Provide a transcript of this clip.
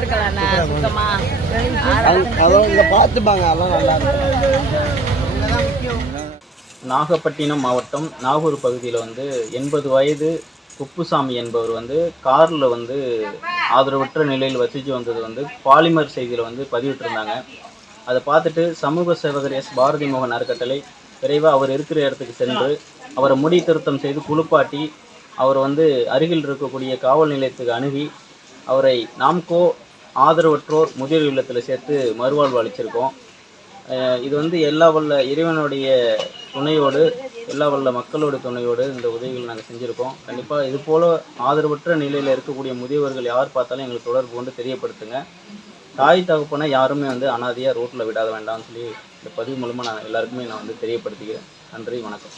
இருக்கலாம்ண்ணா சுத்தமா இதை பார்த்துப்பாங்க, அதெல்லாம் நல்லா இருக்கு. நாகப்பட்டினம் மாவட்டம் நாகூர் பகுதியில் வந்து 80 வயது குப்புசாமி என்பவர் வந்து காரில் வந்து ஆதரவற்ற நிலையில் வசித்து வந்தது வந்து பாலிமர் செய்தியில் வந்து பதிவிட்டிருந்தாங்க. அதை பார்த்துட்டு சமூக சேவகர் எஸ் பாரதி மோகன் அறக்கட்டளை விரைவாக அவர் இருக்கிற இடத்துக்கு சென்று அவரை முடி திருத்தம் செய்து குளிப்பாட்டி அவர் வந்து அருகில் இருக்கக்கூடிய காவல் நிலையத்துக்கு அணுகி அவரை நாம்கோ ஆதரவற்றோர் முதியோர் இல்லத்தில் சேர்த்து மறுவாழ்வு அளிச்சிருக்கோம். இது வந்து எல்லா வல்ல இறைவனுடைய துணையோடு, எல்லா வல்ல மக்களோட துணையோடு இந்த உதவிகள் நாங்கள் செஞ்சுருக்கோம். கண்டிப்பாக இது போல் ஆதரவற்ற நிலையில் இருக்கக்கூடிய முதியவர்கள் யார் பார்த்தாலும் எங்களுக்கு தொடர்பு கொண்டு தெரியப்படுத்துங்க. தாய் தகப்பனை யாருமே வந்து அனாதையாக ரோட்டில் விடாத வேண்டாம்னு சொல்லி இந்த பதிவு மூலமாக நான் எல்லாருக்குமே வந்து தெரியப்படுத்திக்கிறேன். நன்றி, வணக்கம்.